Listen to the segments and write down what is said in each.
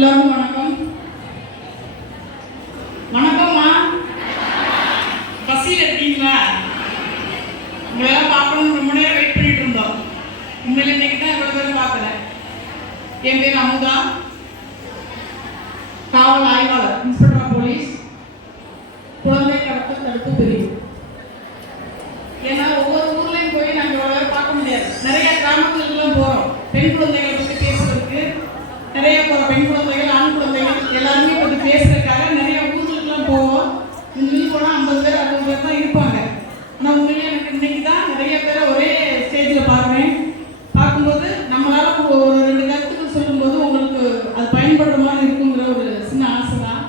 எல்லாருக்கும் வணக்கம். வணக்கம்மா. பசியில் இருக்கீங்களா? உங்களெல்லாம் பார்க்கணும்னு ரொம்ப நேரம் வெயிட் பண்ணிட்டு இருந்தோம். உண்மையில இன்னைக்கு தான் இவ்வளோ பேரும் பார்க்கல. என் பேர் அமுதா, காவல் ஆய்வாளர், இன்ஸ்பெக்டர் ஆஃப் போலீஸ், குழந்தை கடத்தல் தடுப்பு பிரிவு. ஏன்னா ஒவ்வொரு ஊர்லேயும் போய் நாங்கள் இவ்வளோ பேர் பார்க்க முடியாது. நிறைய கிராமங்களுக்கெல்லாம் போகிறோம். பெண் குழந்தைகளை பற்றி பேசுறதுக்கு நிறைய போகிற பெண் குழந்தைகள், ஆண் குழந்தைகள் எல்லாருமே பற்றி பேசுறதுக்காக நிறைய ஊர்களுக்கெல்லாம் போவோம். இங்கேயும் போனால் 50 பேர் 60 பேர் தான் இருப்பாங்க. ஆனால் உண்மையிலே எனக்கு இன்னைக்கு தான் நிறைய பேரை ஒரே ஸ்டேஜில் பார்க்குறேன். பார்க்கும்போது நம்மளால ஒரு 2 கருத்துக்கள் சொல்லும்போது உங்களுக்கு அது பயன்படுற மாதிரி இருக்குங்கிற ஒரு சின்ன ஆசை தான்.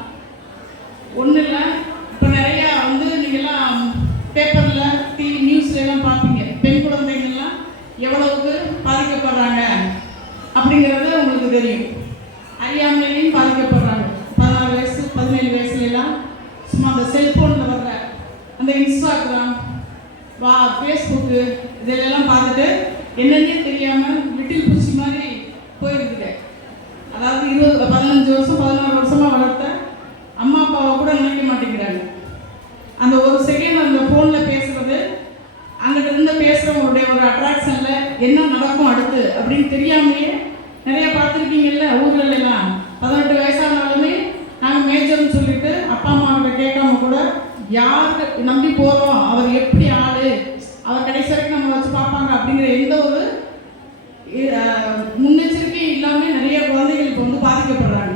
ஒன்றும் இல்லை, இப்போ நிறையா நீங்கள்லாம் பேப்பரில், டிவி, நியூஸ்லாம் பார்ப்பீங்க. பெண் குழந்தைகள்லாம் எவ்வளவுக்கு பாதிக்கப்படுறாங்க அப்படிங்கிறது உங்களுக்கு தெரியும். அறியாமையிலையும் பாதிக்கப்படுறாங்க. 16 வயசு 17 வயசுலாம் சும்மா அந்த செல்ஃபோனில் வர்ற அந்த இன்ஸ்டாகிராம், ஃபேஸ்புக்கு இதெல்லாம் பார்த்துட்டு என்னன்னே தெரியாமல் லிட்டில் பூச்சி மாதிரி போயிருக்குது. அதாவது 15 வருஷம் 16 வருஷமாக வளர்த்த அம்மா அப்பாவை கூட நினைக்க மாட்டேங்கிறாங்க. அந்த ஒரு செகண்ட் அந்த ஃபோனில் பேசுகிறது, அங்கிட்ட இருந்து பேசுகிறவங்களுடைய ஒரு அட்ராக்ஷனில் என்ன நடக்கும் அடுத்து அப்படின்னு தெரியாமையே நிறைய பார்த்துருக்கீங்கல்ல ஊர்களெல்லாம். 18 வயசானாலுமே நாங்கள் மேஜர்னு சொல்லிட்டு அப்பா அம்மாக்கிட்ட கேட்காம கூட யாருக்கு நம்பி போகிறோம், அவர் எப்படி ஆள், அவர் கடைசி வரைக்கும் நம்ம வச்சு பார்ப்பாங்க அப்படிங்கிற எந்த ஒரு முன்னெச்சரிக்கையும் இல்லாமல் நிறைய குழந்தைகள் இப்போ பாதிக்கப்படுறாங்க.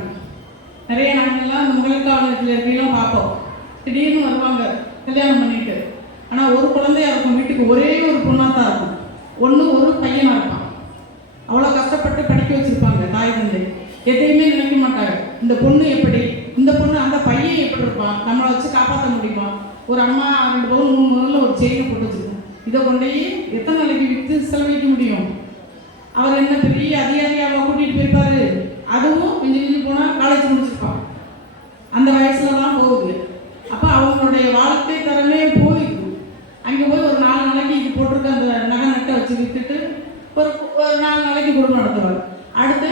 நிறைய நாங்கள்லாம் இந்த மகளிர்காலத்தில் இருக்கையெல்லாம் பார்ப்போம். திடீர்னு வருவாங்க கல்யாணம் பண்ணிட்டு. ஆனால் ஒரு குழந்தையா இருக்கும், வீட்டுக்கு ஒரே ஒரு பொண்ணாக தான் இருக்கும். ஒரு பையனாக இருப்பான். அவ்வளோ கஷ்டப்பட்டு படிக்க வச்சுருப்பாங்க தாய் தந்தை. எதையுமே நினைக்க மாட்டாங்க, இந்த பொண்ணு எப்படி, இந்த பொண்ணு அந்த பையன் எப்படி இருப்பான், நம்மளை வச்சு காப்பாற்ற முடியுமா. ஒரு அம்மா 2 பவுன் 3 பவுனில் ஒரு செயினை போட்டு வச்சுருக்கோம். இதை கொண்டே எத்தனை நாளைக்கு விற்று செலவழிக்க முடியும். அவர் என்ன பெரிய அதிகாரியாக கூட்டிகிட்டு போயிருப்பாரு. அதுவும் கொஞ்சம் போனால் காலேஜ் முடிச்சிருப்பான். அந்த வயசுல தான் போகுது. அப்போ அவங்களுடைய வாழ்க்கை தரமே போயிடும். அங்கே போய் ஒரு 4 நாளைக்கு இது போட்டிருக்க அந்த நகை நட்டை வச்சு விற்றுட்டு ஒரு 4 நாளைக்கு குடும்பம் நடத்துவார். அடுத்து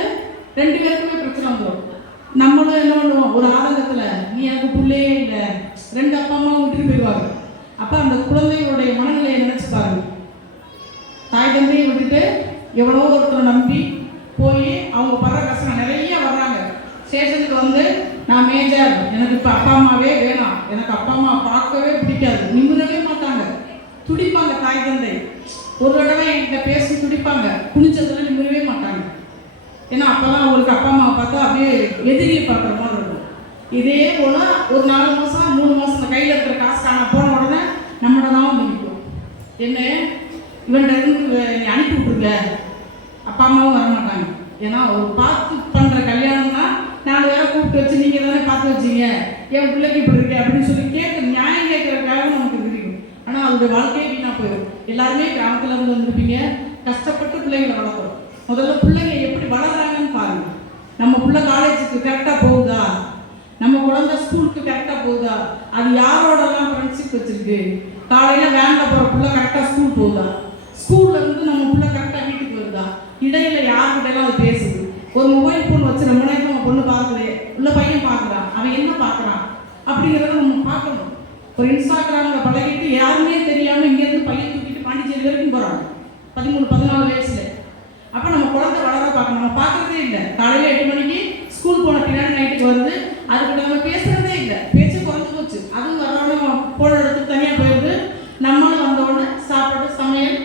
2 பேருக்குமே பிரச்சனை வந்துடும். நம்மளும் என்ன பண்ணுவோம், ஒரு ஆதங்கத்தில் நீ எனக்கு பிள்ளையே இல்லை, 2 அப்பா அம்மா விட்டுட்டு போயிடுவாங்க. அப்போ அந்த குழந்தைகளுடைய மனநிலையை நினைச்சு பாருங்க. தாய் தந்தையை விட்டுட்டு எவ்வளோ ஒருத்தரை நம்பி போய் அவங்க படுற கஷ்டம் நிறைய வர்றாங்க. ஸ்டேஷனுக்கு வந்து நான் மேஜர், எனக்கு இப்போ அப்பா அம்மாவே வேணாம், எனக்கு அப்பா அம்மா பார்க்கவே பிடிக்காது, நிமிரவே மாட்டாங்க, துடிப்பாங்க. தாய் தந்தை ஒரு தடவை என்கிட்ட பேசி துடிப்பாங்க, குளிச்சதுல நிமிரவே மாட்டாங்க. ஏன்னா அப்போதான் அவங்களுக்கு அப்பா அம்மாவை பார்த்தா அப்படியே எதிரியை பார்க்குற மாதிரி இருக்கும். இதே போல் ஒரு 4 மாதம் 3 மாதம் கையில் இருக்கிற காசு காண போன உடனே நம்மளோட தான் நிற்கும். என்ன இவன்கிட்ட இருந்து அனுப்பி விட்ருங்க, அப்பா அம்மாவும் வரமாட்டாங்க. ஏன்னா ஒரு பார்த்து பண்ணுற கல்யாணம்னா 4 பேரை கூப்பிட்டு வச்சு நீங்கள் தானே பார்த்து வச்சிங்க, என் பிள்ளைக்கு இப்படி இருக்கு அப்படின்னு சொல்லி நியாயம் கேட்குறதுக்காக நமக்கு தெரியும். ஆனால் அவருடைய வாழ்க்கையே வீணாக போயிடும். எல்லாருமே கிராமத்தில் இருந்து வந்துருப்பீங்க, கஷ்டப்பட்டு பிள்ளைங்களை வளர்க்குறோம். முதல்ல பிள்ளைங்க எப்படி வளர்க்குறாங்கன்னு பாருங்க. நம்ம பிள்ளை காலேஜுக்கு கரெக்டாக போகுதா, நம்ம குழந்தை ஸ்கூலுக்கு கரெக்டாக போகுதா, அது யாரோடலாம் ஃப்ரெண்ட்ஷிப் வச்சுருக்கு, காலையில் வேனில் போகிற பிள்ளை கரெக்டாக ஸ்கூல் போகுதா, ஸ்கூலில் இருந்து நம்ம பிள்ளை கரெக்டாக வீட்டுக்கு வருதா, இடையில யாருக்கிட்டையெல்லாம் அது பேசுது. ஒரு மொபைல் ஃபோன் வச்சு ரொம்ப நேரம் நம்ம பொண்ணு பார்க்குது, உள்ள பையன் பார்க்குறான், அவன் என்ன பார்க்குறான் அப்படிங்கிறத நம்ம பார்க்கணும். ஒரு இன்ஸ்டாகிராமில் பழகிட்டு யாருமே தெரியாமல் இங்கேருந்து பையன் தூக்கிட்டு பாண்டிச்சேரி வரைக்கும் போகிறாங்க 13 14 வயசுல. அப்போ நம்ம குழந்தை வளர பார்க்கணும். நம்ம பார்க்குறதே இல்லை. காலையில் 8 மணிக்கு ஸ்கூல் போன பின்னாடி நைட்டுக்கு வந்து அதுக்கிட்ட நம்ம பேசுகிறதே இல்லை. பேச்சு குறைஞ்சி போச்சு. அதுவும் வரவொடனே ஃபோன் எடுத்து தனியாக போயிடுது. நம்மளும் வந்தோடனே சாப்பாடு, சமையல்,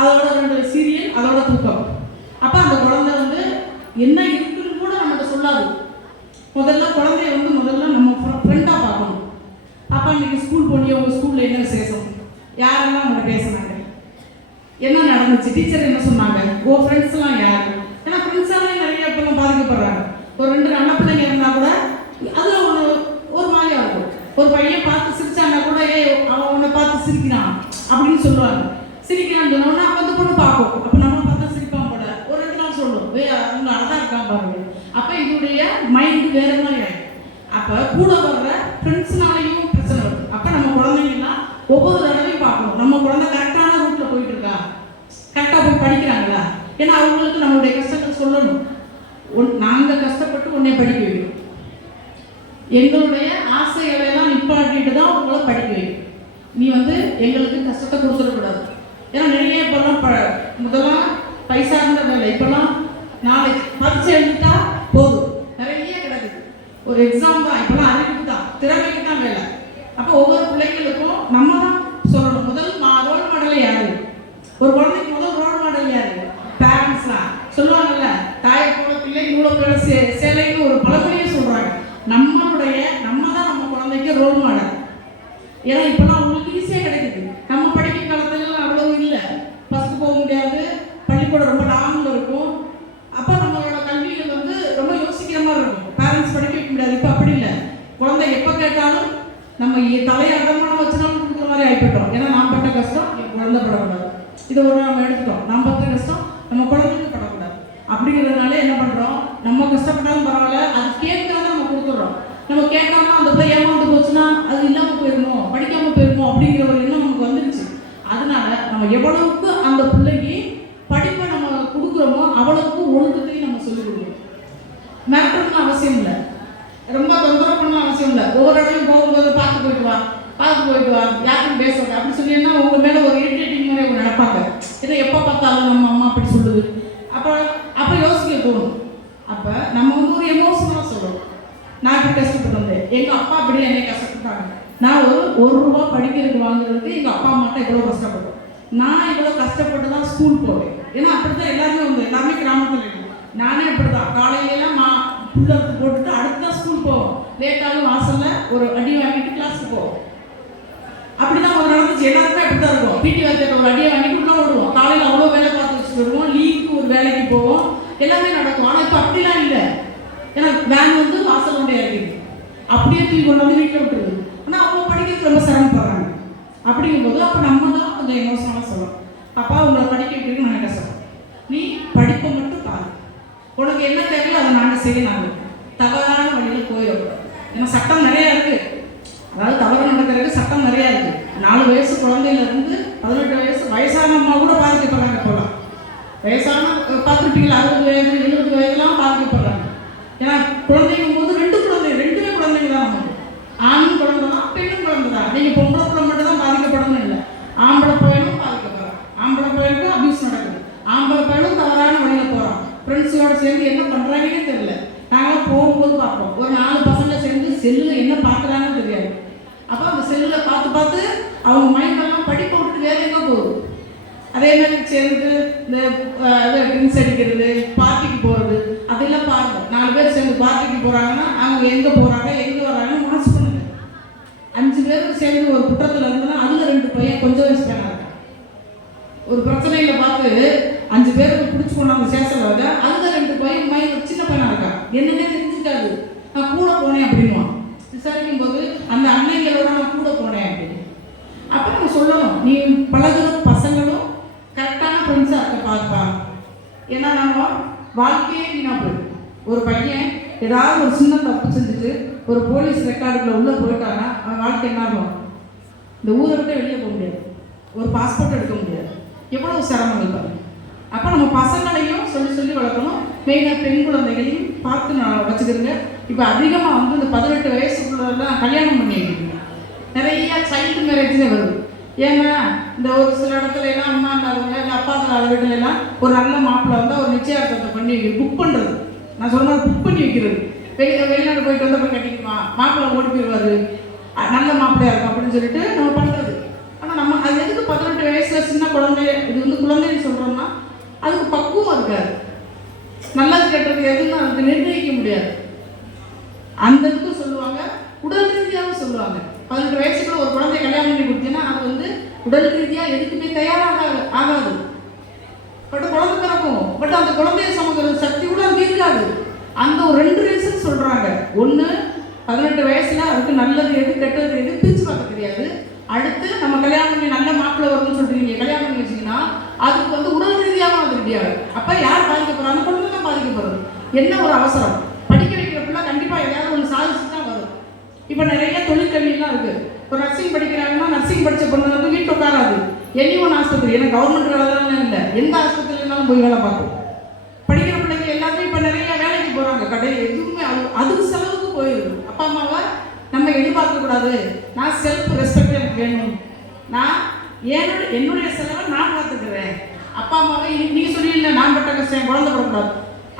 அதோட 2 சீரியல், அதோட தூக்கம். அப்போ அந்த குழந்தை என்ன இருக்குன்னு கூட நம்மகிட்ட சொல்லாது. முதல்ல குழந்தைய முதல்ல நம்ம ஃப்ரெண்டாக பார்க்கணும். அப்பா இன்னைக்கு ஸ்கூல் போனியோ, உங்கள் ஸ்கூலில் என்ன விசேஷம், யாரெல்லாம் அவங்க பேசுனாங்க, என்ன நடந்துச்சு, டீச்சர் என்ன சொன்னாங்க, ஃப்ரெண்ட்ஸ்லாம் யார். ஏன்னா ஃப்ரெண்ட்ஸாலே நிறைய இப்பெல்லாம் பாதிக்கப்படுறாங்க. ஒரு 2 நல்ல பிள்ளைங்க இருந்தால் கூட அதில் ஒரு மாதிரியாக இருக்கும். ஒரு பையன் பார்த்து சிரிச்சாங்க கூட, அவன் உன்னை பார்த்து சிரிக்கிறான் அப்படின்னு சொல்லுவாங்க. சிரிக்கிறான்னு சொன்னோன்னா அப்போ பொண்ணு பார்க்கும். அப்போ நம்மளை பார்த்தா சிரிப்பான் போல. ஒரு 2 நாள் சொல்லும், அவங்க அழகாக இருக்கான் பாருங்க. மைண்டு வேறு மாதிரி ஆகிடும். அப்போ கூட வர்ற ஃப்ரெண்ட்ஸ்னாலையும் பிரச்சனை வருது. அப்போ நம்ம குழந்தைங்கலாம் ஒவ்வொரு தடவையும் பார்க்கணும், நம்ம குழந்தை கரெக்டான ரூட்டில் போயிட்டு இருக்கா, கரெக்டாக போய் படிக்கிறாங்களா. ஏன்னா அவங்களுக்கு நம்மளுடைய கஷ்டங்கள் சொல்லணும். நாங்கள் கஷ்டப்பட்டு உன்னை படிக்க வைக்கணும், எங்களுடைய ஆசைகளெல்லாம் நிப்பாட்டிட்டு தான் உங்களை படிக்க வைக்கணும். நீ எங்களுக்கு கஷ்டத்தை கொடுத்துடக்கூடாது. ஏன்னா நிறைய இப்போல்லாம் முதலாம் பைசாங்கிற வேலை, இப்போல்லாம் நாளைக்கு பரிசு எழுதிட்டா போதும், நிறைய கிடக்குது. ஒரு எக்ஸாம் தான், இப்போல்லாம் அறிவுக்கு தான், திறமைக்கு தான் வேலை. அப்போ ஒவ்வொரு பிள்ளைங்களுக்கும் நம்ம தான் சொல்லணும், முதல் ரோல் மாடல் யாரு, ஒரு குழந்தைக்கு முதல் ரோல் மாடல் யாரு, பேரண்ட்ஸ் தான். சொல்லுவாங்கல்ல, தாயை போல பிள்ளை நூலை போல சேலைன்னு ஒரு பழமொழியே சொல்றாங்க. நம்ம தான் நம்ம குழந்தைக்கு ரோல் மாடல். ஏன்னா இப்போல்லாம் உங்களுக்கு ஈஸியாக கிடைக்குது. நம்ம படிக்கிற காலத்துலலாம் அவ்வளவு இல்லை, பஸ்க்கு போக முடியாது, பள்ளிக்கூடம் ரொம்ப லாங்கில் இருக்கும். அப்போ நம்மளோட கல்வியில் ரொம்ப யோசிக்கிற மாதிரி இருக்கும், பேரண்ட்ஸ் படிக்க வைக்க முடியாது. இப்போ அப்படி இல்லை, குழந்தை எப்போ கேட்டாலும் நம்ம தலையை அடமான வச்சுனாலும் கொடுக்குற மாதிரி ஆகிப்பட்டோம். ஏன்னா நாம் பட்ட கஷ்டம் என் குழந்தை படக்கூடாது, இதை ஒரு நம்ம எடுத்துட்டோம். நாம் பட்ட கஷ்டம் நம்ம குழந்தைக்கு படக்கூடாது. அப்படிங்கிறதுனால என்ன பண்ணுறோம், நம்ம கஷ்டப்பட்டாலும் பரவாயில்ல, அது கேட்கறத நம்ம கொடுத்துட்றோம். நம்ம கேட்காம அந்த பிள்ளை ஏமாந்து போச்சுன்னா அது இல்லாமல் போயிருமோ, படிக்காமல் போயிருமோ அப்படிங்கிற ஒரு எண்ணம் நமக்கு வந்துருச்சு. அதனால நம்ம எவ்வளவுக்கு அந்த பிள்ளைக்கு படிப்பை நம்ம கொடுக்குறோமோ அவ்வளவுக்கு ஒழுக்கத்தையும் நம்ம சொல்லிக் கொடுக்கணும். மிரட்டணும்னு அவசியம் இல்லை, ரொம்ப தொந்தரவு பண்ணணும் அவசியம் இல்லை. ஒவ்வொரு இடத்துலையும் போகும்போது பார்த்து போயிட்டு வா, யாருக்கும் பேசுறது அப்படின்னு சொன்னீங்கன்னா உங்க மேலே ஒரு இரிட்டேட்டிங் மாதிரி அவங்க நினைப்பாங்க. இதை எப்போ பார்த்தாலும் நம்ம அம்மா அப்படி சொல்லுது, அப்போ யோசிக்க தோணும். அப்போ நம்ம ஒரு எமோஷனலாக சொல்கிறோம், நான் இப்படி கஷ்டப்பட்டு வந்தேன், எங்கள் அப்பா அப்படி என்னை கஷ்டப்பட்டாங்க, நான் ஒரு ரூபா படிக்கிறதுக்கு வாங்குறதுக்கு எங்கள் அப்பா அம்மாட்ட இவ்வளோ கஷ்டப்பட்டோம், நான் இவ்வளோ கஷ்டப்பட்டு தான் ஸ்கூல் போவேன். ஏன்னா அப்படி தான் எல்லாருமே எல்லாருமே கிராமத்தில் இருக்கும். நானே அப்படி தான் காலையிலலாம் புள்ளருக்கு போட்டுட்டு அடுத்து தான் ஸ்கூல் போவோம். லேட்டாலும் வாசலில் ஒரு அடி வாங்கிட்டு கிளாஸுக்கு போவோம். அப்படி தான் நடந்துச்சு, எல்லாருமே அப்படி தான் இருக்கும். பிடி வாத்தியார் ஒரு அடியை வாங்கிட்டு உள்ள ஓடுவோம். காலையில் அவ்வளோ வேலை பார்த்து வச்சுட்டு வருவோம், லீவுக்கு ஒரு வேலைக்கு போவோம், எல்லாமே நடக்கும். ஆனால் இப்போ அப்படிலாம் இல்லை. ஏன்னா வேன் வாசல் கொண்டே இறங்கிடுது, அப்படியே தூக்கி கொண்டு வீட்டில் விட்டுருது. ஆனால் அவங்க படிக்கிறதுக்கு ரொம்ப சிரமப்படுறாங்க. அப்படிங்கும்போது அப்போ நம்ம தான் கொஞ்சம் எமோஷனலாக சொல்லணும், அப்பா உங்களை படிக்க வைக்கிறதுக்கு நாங்கள் கஷ்டம், நீ படிப்பை மட்டும் பாரு, உனக்கு என்ன தேவையோ அதை நாங்கள் செய்ய, நாங்கள் தவறான வழியில் போயிடக்கூடாது. ஏன்னா சட்டம் நிறையா இருக்குது, அதாவது தவறு நடக்கிறதுக்கு சட்டம் நிறையா இருக்குது. 4 வயசு குழந்தையிலேருந்து 18 வயசான அம்மா கூட பாதிக்கப்படுறாங்க. போகலாம் வயசான பார்த்துருப்பீங்களா, 60 வயது 70 வயதுலாம் பாதிக்கப்படுறாங்க. ஏன்னா குழந்தைங்கும் போது ரெண்டுமே குழந்தைங்க தான். நமக்கு ஆணும் குழந்தை தான், பெண்ணும் குழந்தை தான். நீங்கள் பொம்பளை பிள்ளை மட்டும் தான் பாதிக்கப்படணும் இல்லை, ஆம்பளை பையனும் பாதிக்கப்படுறான். ஆம்பளை பையனுக்கும் அபியூஸ் நடக்குது, ஆம்பளை பையனும் தவறான வழியில் போகிறான். ஃப்ரெண்ட்ஸோடு சேர்ந்து என்ன பண்ணுறாங்கன்னே தெரியல. நாங்கள் போகும்போது பார்ப்போம், ஒரு 4 பசங்க சேர்ந்து செல்லில் என்ன பார்க்குறாங்கன்னு தெரியாது. அப்போ அந்த செல்லில் பார்த்து அவங்க மைண்டெல்லாம் படிப்பை விட்டுட்டு வேற எங்கே போகுது. அதே மாதிரி சேர்ந்து இந்த ட்ரிங்க்ஸ் அடிக்கிறது, பார்ட்டிக்கு போகிறது, அதெல்லாம் பாருங்க. 4 பேர் சேர்ந்து பார்ட்டிக்கு போகிறாங்கன்னா அவங்க எங்கே போகிறாங்க எங்கே வராங்கன்னு மனசு பண்ணுங்க. 5 பேர் சேர்ந்து ஒரு குற்றத்தில் இருந்ததுன்னா அதில் 2 பையன் கொஞ்சம் வயசு பையனாக இருக்காங்க. ஒரு பிரச்சனையில் பார்த்து 5 பேருக்கு பிடிச்சி கொண்டாங்க சேஷன் வருது, அதில் 2 பையன் மைண்ட் சின்ன பையனாக இருக்காங்க. என்னன்னே தெரிஞ்சுக்காது, நான் கூட போனேன் அப்படின்வான். விசாரிக்கும் போது அந்த அன்னைங்களோட நான் கூட போனேன் அப்படின்னு. அப்போ நம்ம சொல்லணும், நீ பழகுற பசங்களும் கரெக்டான ஃப்ரெண்ட்ஸாக இருக்க பார்ப்பா. ஏன்னா நம்ம வாழ்க்கையே வீணாக போயிடும். ஒரு பையன் ஏதாவது ஒரு சின்ன தப்பு செஞ்சுட்டு ஒரு போலீஸ் ரெக்கார்டுக்குள்ள உள்ளே போயிட்டாங்கன்னா அவன் வாழ்க்கை என்ன ஆகும், இந்த ஊரை விட்டு வெளியே போக முடியாது, ஒரு பாஸ்போர்ட் எடுக்க முடியாது, எவ்வளோ சிரமங்கள் பாருங்க. அப்போ நம்ம பசங்களையும் சொல்லி வளர்க்கணும். மெயினாக பெண் குழந்தைகளையும் பார்த்து வச்சுக்கிறோங்க. இப்போ அதிகமாக இந்த 18 வயசுக்குள்ளெல்லாம் கல்யாணம் பண்ணி வைக்கிறீங்க, நிறைய சைல்டு மேரேஜே வருது. ஏன்னா இந்த ஒரு சில இடத்துல எல்லாம் அம்மா இல்லாதவங்க இல்லை அப்பா இல்லாத வீட்டுல எல்லாம் ஒரு நல்ல மாப்பிள்ளை வந்தால் ஒரு நிச்சயார்த்தத்தை பண்ணி வைக்கிறது, புக் பண்ணுறது. நான் சொன்ன மாதிரி புக் பண்ணி வைக்கிறது. வெளிநாடு போயிட்டு வந்தால் போய் கட்டிக்குமா, மாப்பிள்ளை ஓடி போயிடுவார், நல்ல மாப்பிள்ளையா இருக்கும் அப்படின்னு சொல்லிட்டு நம்ம பண்ணுறது. ஆனால் நம்ம அது எதுக்கு 18 வயசில் சின்ன குழந்தை, இது குழந்தைன்னு சொல்கிறோம்னா அதுக்கு பக்குவம் இருக்காது. நல்லது கெட்டது எதுன்னு அதுக்கு நிர்ணயிக்க முடியாது. அந்த இதுக்கு சொல்லுவாங்க, உடல் ரீதியாகவும் சொல்லுவாங்க. 18 வயசுக்குள்ள ஒரு குழந்தை கல்யாணம் பண்ணி கொடுத்தீங்கன்னா அது உடல் ரீதியாக எதுக்குமே தயாராக ஆகாது. பட் குழந்தை பிறக்கும், பட் அந்த குழந்தைய சமக்கிற சக்தி கூட அது இருக்காது. அந்த ஒரு 2 ரீசன் சொல்கிறாங்க. ஒன்று 18 வயசில் அதுக்கு நல்லது எது கெட்டது எது பிரித்து பார்க்க தெரியாது. அடுத்து நம்ம கல்யாணம் பண்ணி நல்ல மாப்பிள்ளை வரும்னு சொல்கிறீங்க, கல்யாணம் பண்ணி வச்சிங்கன்னா அதுக்கு உடல் ரீதியாகவும் அது ரெடியாகும். அப்போ யார் பாதிக்கப்படுறாங்க, குழந்தை தான் பாதிக்கப்படுறது. என்ன ஒரு அவசரம், படிக்க வைக்கிற பிள்ளை இப்போ நிறைய தொழிற்கல்விலாம் இருக்குது. இப்போ நர்சிங் படிக்கிறாங்கன்னா நர்சிங் படித்த பொண்ணு வந்து வீட்டில் உட்காராது. எனி ஒன் ஆஸ்பத்திரி, ஏன்னா கவர்மெண்ட் வேலை தானே இல்லை, எந்த ஆஸ்பத்திரியினாலும் போய் வேலை பார்க்கும். படிக்கிற பிள்ளைங்க எல்லாத்தையும் இப்போ நிறைய வேலைக்கு போகிறாங்க. எதுவுமே அதுக்கு செலவுக்கு போயிடுது. அப்பா அம்மாவை நம்ம எதிர்பார்க்கக்கூடாது. நான் செல்ஃப் ரெஸ்பெக்ட் எனக்கு வேணும், நான் என்னுடைய செலவை நான் பார்த்துக்கிறேன். அப்பா அம்மாவை நீங்கள் சொல்லிடல நான் பட்ட கஷ்டம் குழந்தை படக்கூடாது.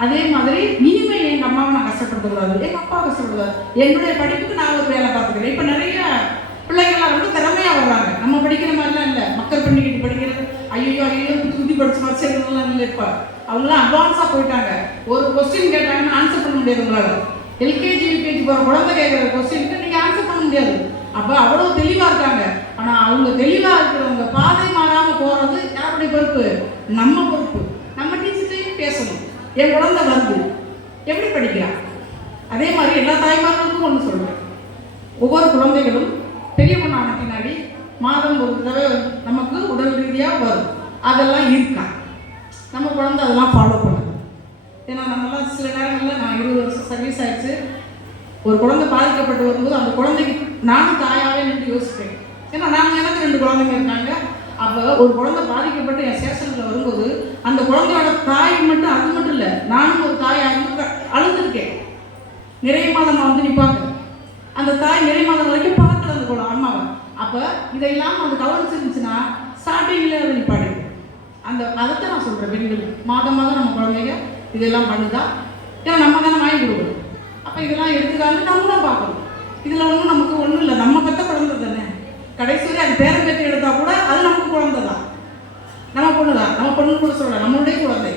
அதே மாதிரி இனிமேல் எங்கள் அம்மாவை நான் கஷ்டப்படுத்தக்கூடாது, எங்கள் அப்பாவை கஷ்டப்படக்கூடாது. என்னுடைய படிப்புக்கு நான் ஒரு வேலை பார்த்துக்கிறேன். இப்போ நிறைய பிள்ளைங்கள்லாம் ரொம்ப திறமையாக வர்றாங்க. நம்ம படிக்கிற மாதிரிலாம் இல்லை. மக்கள் பண்ணிக்கிட்டு படிக்கிறது ஐயோ குதி படிச்சு படிச்சதுலாம் இல்லை. இப்போ அவங்களாம் அட்வான்ஸாக போயிட்டாங்க. ஒரு கொஸ்டின் கேட்டாங்கன்னா ஆன்சர் பண்ண முடியாது உங்களால். எல்கேஜி யூகேஜி போகிற குழந்தை கேட்குற கொஸ்டினுக்கு நீங்கள் ஆன்சர் பண்ண முடியாது. அப்போ அவ்வளோ தெளிவாக இருக்காங்க. ஆனால் அவங்க தெளிவாக இருக்கிறவங்க பாதை மாறாமல் போகிறது யாருடைய பொறுப்பு? நம்ம பொறுப்பு. நம்ம டீச்சர்டையும் பேசணும். என் குழந்தை வருது எப்படி படிக்கிறான். அதே மாதிரி எல்லா தாய்மார்களுக்கும் ஒன்று சொல்கிறேன், ஒவ்வொரு குழந்தைகளும் பெரிய பொண்ணான பின்னாடி மாதம் ஒரு தடவை நமக்கு உடல் ரீதியாக வரும். அதெல்லாம் இருக்கா நம்ம குழந்தை அதெல்லாம் ஃபாலோ பண்ணுது. ஏன்னா நம்மளாம் சில நேரங்களில் நான் 20 வருஷம் சர்வீஸ் ஆயிடுச்சு. ஒரு குழந்தை பாதிக்கப்பட்டு வரும்போது அந்த குழந்தைக்கு நானும் தாயாகவே நின்று யோசிப்பேன். ஏன்னா எனக்கு 2 குழந்தைங்க இருக்காங்க. அப்போ ஒரு குழந்தை பாதிக்கப்பட்டு என் ஸ்டேஷனில் வரும்போது அந்த குழந்தையோட தாய் மட்டும் அது மட்டும் இல்லை, நானும் ஒரு தாயாக அழுதுருக்கேன். நிறைய மாதமாக வந்து நிற்பாங்க. அந்த தாய் நிறைய மாதம் வரைக்கும் பார்க்கல அந்த குழந்தை அம்மாவை. அப்போ இதையெல்லாம் அது கவனிச்சிருந்துச்சுன்னா ஸ்டார்டிங்கில் அதை நிப்பாடு. அதைத்தான் நான் சொல்கிறேன். பெண்கள் மாதம் நம்ம குழந்தைங்க இதெல்லாம் பண்ணுதா, ஏன்னா நம்ம தானே வாங்கி கொடுக்கணும். அப்போ இதெல்லாம் எடுத்துக்காங்க நம்ம தான் பார்க்கணும். இதில் நமக்கு ஒன்றும் இல்லை, நம்ம பெற்ற குழந்தை தானே. கடைசி வரை அது பேரம் பேத்தி எடுத்தால் கூட அது நமக்கு குழந்தை தான், நம்ம பொண்ணு தான். நம்ம பொண்ணு கூட சொல்லலாம், நம்மளுடைய குழந்தை.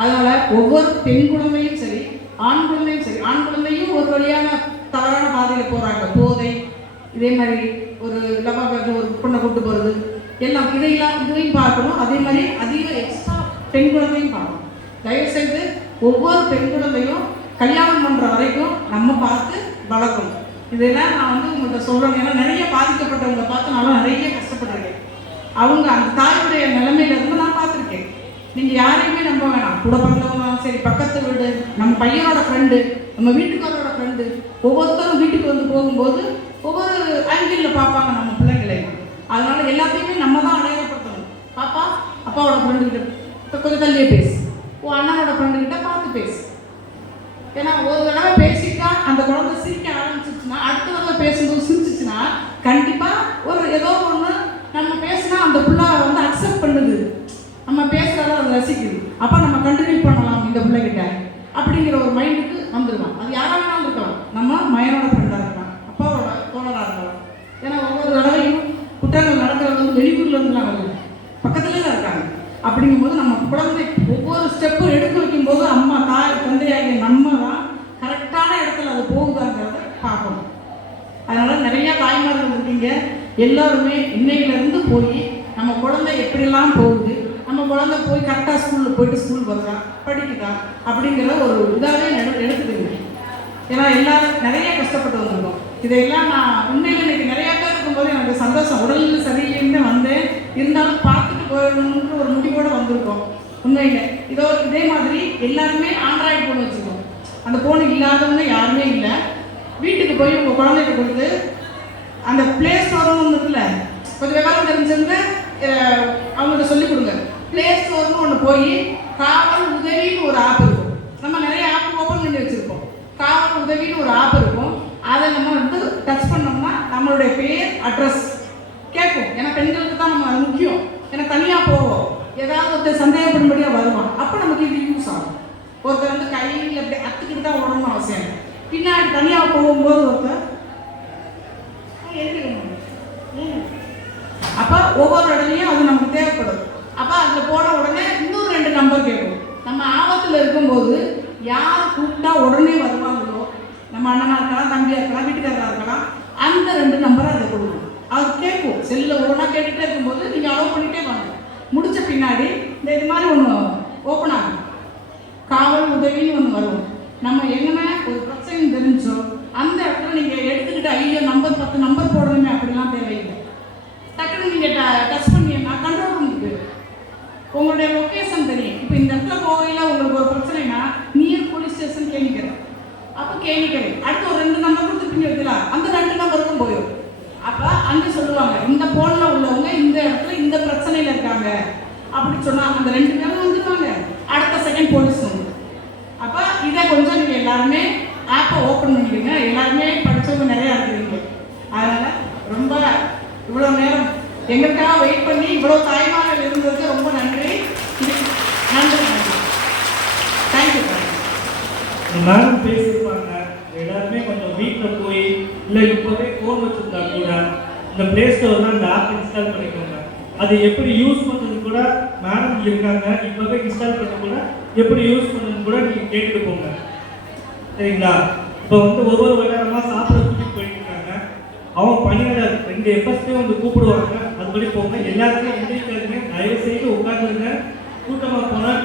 அதனால் ஒவ்வொரு பெண் குழந்தையும் சரி, ஆண் குழந்தையும் சரி. ஆண் குழந்தையும் ஒரு வழியான தவறான பாதையில் போகிறாங்க. போதை, இதே மாதிரி ஒரு ஒரு பொண்ணை கூட்டு போகிறது, எல்லாம் இதையும் பார்க்கணும். அதே மாதிரி அதிக எக்ஸ்ட்ரா பெண் குழந்தையும் பார்க்கணும். தயவுசெய்து ஒவ்வொரு பெண் குழந்தையும் கல்யாணம் பண்ணுற வரைக்கும் நம்ம பார்த்து வளர்க்கணும். இதெல்லாம் நான் வந்து உங்கள்கிட்ட சொல்கிறேன். ஏன்னா நிறைய பாதிக்கப்பட்டவங்களை பார்த்து நான் நிறைய கஷ்டப்பட்டிருக்கேன். அவங்க அந்த தாயுடைய நிலைமையிலேருந்து நான் பார்த்துருக்கேன். நீங்கள் யாரையுமே நம்ப வேணாம். கூட பிறந்தவங்க சரி, பக்கத்து வீடு, நம்ம பையனோட ஃப்ரெண்டு, நம்ம வீட்டுக்காரோட ஃப்ரெண்டு, ஒவ்வொருத்தரும் வீட்டுக்கு வந்து போகும்போது ஒவ்வொரு ஆங்கிளில் பார்ப்பாங்க நம்ம பிள்ளைங்களை. அதனால் எல்லாத்தையுமே நம்ம தான் அடையாளப்படுத்தணும். பாப்பா அப்பாவோட ஃப்ரெண்டுக்கிட்ட கொஞ்சம் தள்ளியே பேசு, அண்ணனோட ஃப்ரெண்டுக்கிட்ட பார்த்து பேசு. ஏன்னா ஒரு தடவை பேசிட்டா அந்த குழந்தை சிரிக்க ஆரம்பிச்சிச்சுன்னா அடுத்த தடவை பேசும்போது சிரிச்சிச்சுன்னா கண்டிப்பாக ஏதோ ஒன்று நம்ம பேசினா அந்த பிள்ளை வந்து அக்செப்ட் பண்ணுது, நம்ம பேசுகிறத அதை ரசிக்குது. அப்போ நம்ம கண்டினியூ பண்ணலாம் இந்த பிள்ளைகிட்ட அப்படிங்கிற ஒரு மைண்டுக்கு வந்துடுவான். அது யாராக வேணாலும் இருக்கலாம். நம்ம மயனோட ஃப்ரெண்டாக இருக்கலாம், அப்பாவோட தோழராக இருக்கலாம். ஏன்னா ஒவ்வொரு தடவையும் குற்றங்கள் நடக்கிறது வந்து வெளியூர்ல இருந்துலாம் வருது, பக்கத்துலேயே தான் இருக்காங்க. அப்படிங்கும்போது நம்ம குழந்தை ஒவ்வொரு ஸ்டெப்பும் எடுத்து வைக்கும்போது அம்மா தாய் தந்தையாகிய நம்ம தான் கரெக்டான இடத்துல அது போகுதாங்கிறத பார்க்கணும். அதனால் நிறையா தாய்மார்கள் இருக்கீங்க. எல்லாருமே இன்னையிலேருந்து போய் நம்ம குழந்தை எப்படிலாம் போகுது, நம்ம குழந்தை போய் கரெக்டாக ஸ்கூலில் போயிட்டு ஸ்கூல் வருதா, படிக்குதா அப்படிங்கிற ஒரு இதாகவே எடுத்துக்கணும். ஏன்னா எல்லாரும் நிறைய கஷ்டப்பட்டு வந்திருக்கோம். இதையெல்லாம் நான் உண்மையில் இன்னைக்கு நிறையா பேர் இருக்கும்போது எனக்கு சந்தோஷம். உடல் சரியில்லைன்னு வந்தேன், இருந்தாலும் பார்த்துட்டு போயிடணுன்ற ஒரு முடிவோடு வந்திருக்கோம். உண்மையில இதே மாதிரி எல்லாருமே ஆண்ட்ராய்டு ஃபோன் வச்சுருக்கோம். அந்த ஃபோன் இல்லாதவங்க யாருமே இல்லை. வீட்டுக்கு போய் உங்கள் குழந்தைகிட்ட கொடுத்து அந்த ப்ளே ஸ்டோர்னு ஒன்று இருக்குல்ல, கொஞ்சம் விவரம் தெரிஞ்சவங்க அவங்கள்ட்ட சொல்லிக் கொடுங்க. ப்ளே ஸ்டோர்னு ஒன்று போய் காவல் உதவின்னு ஒரு ஆப் இருக்கும். நம்ம நிறைய ஆப் ஓப்பன் பண்ணி வச்சுருக்கோம். காவல் உதவின்னு ஒரு ஆப் இருக்கும். அதை நம்ம வந்து டச் பண்ணோம்னா நம்மளுடைய பேர் அட்ரஸ் கேட்கும். ஏன்னா பெண்களுக்கு தான் நம்ம அது முக்கியம். ஏன்னா தனியாக போவோம், ஏதாவது ஒருத்தர் சந்தேகப்படும்படியாக வருவான். அப்போ நமக்கு இது யூஸ் ஆகும். ஒருத்தர் வந்து கையில் அப்படி அத்துக்கிட்டு தான் ஓடணும்னு அவசியம் இல்லை. பின்னாடி தனியாக போகும்போது ஒருத்தர் அப்போ ஒவ்வொரு இடத்துலையும் அது நமக்கு தேவைப்படும். அப்போ அதில் போன உடனே இன்னொரு 2 நம்பர் கேட்கும். நம்ம ஆபத்தில் இருக்கும்போது யார் கூப்பிட்டா உடனே வருவாங்களோ, நம்ம அண்ணனாக இருக்கலாம், தம்பியாக இருக்கலாம், வீட்டுக்காரராக இருக்கலாம், அந்த 2 நம்பரை அதை கொடுக்கணும். அது கேட்கும். செல்லில் ஒவ்வொன்றா கேட்டுகிட்டே இருக்கும்போது நீங்கள் அலோவ் பண்ணிகிட்டே வாங்க. முடித்த பின்னாடி இது மாதிரி ஒன்று ஓப்பன் ஆகும். காவல் உதவின்னு ஒன்று வரும். நம்ம என்னமே ஒரு பிரச்சனை தெரிஞ்சோ அந்த இடத்துல நீங்கள் எடுத்துக்கிட்டு ஐயோ நம்பர் 10 நம்பர் போடணுமே அப்படிலாம் தேவையில்லை. டக்குன்னு நீங்கள் டச் பண்ணீங்கன்னா கண்ட்ரோல் ரூமுக்கு உங்களுடைய லொக்கேஷன் தெரியும். இப்போ இந்த இடத்துல போகையில் உங்களுக்கு ஒரு பிரச்சனைனா நியர் போலீஸ் ஸ்டேஷன் கேட்கிறேன். அப்போ கேணிக்கரை, அடுத்து ஒரு 2 நம்பர் கொடுத்துருப்பீங்க இருக்குல்ல, அந்த 2 நம்பருக்கும் போயிடும். அப்போ அங்கே சொல்லுவாங்க இந்த ஃபோனில் உள்ளவங்க இந்த இடத்துல இந்த பிரச்சனையில் இருக்காங்க அப்படின்னு சொன்னால் அந்த 2 பேரும் வந்துடுவாங்க. அடுத்த செகண்ட் போலீஸ் வந்து. அப்போ இதை கொஞ்சம் நீங்கள் எல்லாருமே ஆப்பை ஓப்பன் பண்ணிக்கோங்க. எல்லாருமே படித்தவங்க நிறையா இருக்கிறீங்க. அதனால் ரொம்ப இவ்வளோ நேரம் எங்களுக்காக வெயிட் பண்ணி இவ்வளோ தாய்மார்கள் இருந்ததுக்கு ரொம்ப நன்றி. நன்றி. தேங்க்யூ. மேடம் பேசியிருப்பாங்க. எல்லாருமே கொஞ்சம் வீட்டில் போய் இல்லை இப்போவே ஃபோன் வச்சுருந்தா கூட இந்த ப்ளே ஸ்டோரில் அந்த ஆப் இன்ஸ்டால் பண்ணிக்கோங்க. அது எப்படி யூஸ் பண்ணுறது கூட மேடம் இருக்காங்க. இப்போவே இன்ஸ்டால் பண்ண கூட எப்படி யூஸ் பண்ணுறது கூட நீங்கள் கேட்டுட்டு போங்க. சரிங்களா? இப்போ வந்து ஒவ்வொரு வட்டாரமாக சாப்பிட கூட்டிகிட்டு போயிட்டு இருக்காங்க. அவங்க பணியாளர் 2 எஃப்எஸ்ஸே வந்து கூப்பிடுவாங்க. அதுபடி போங்க. எல்லாருமே எந்திரிக்காதுங்க. தயவு செய்து உட்காந்துருங்க. கூட்டமாக போனால்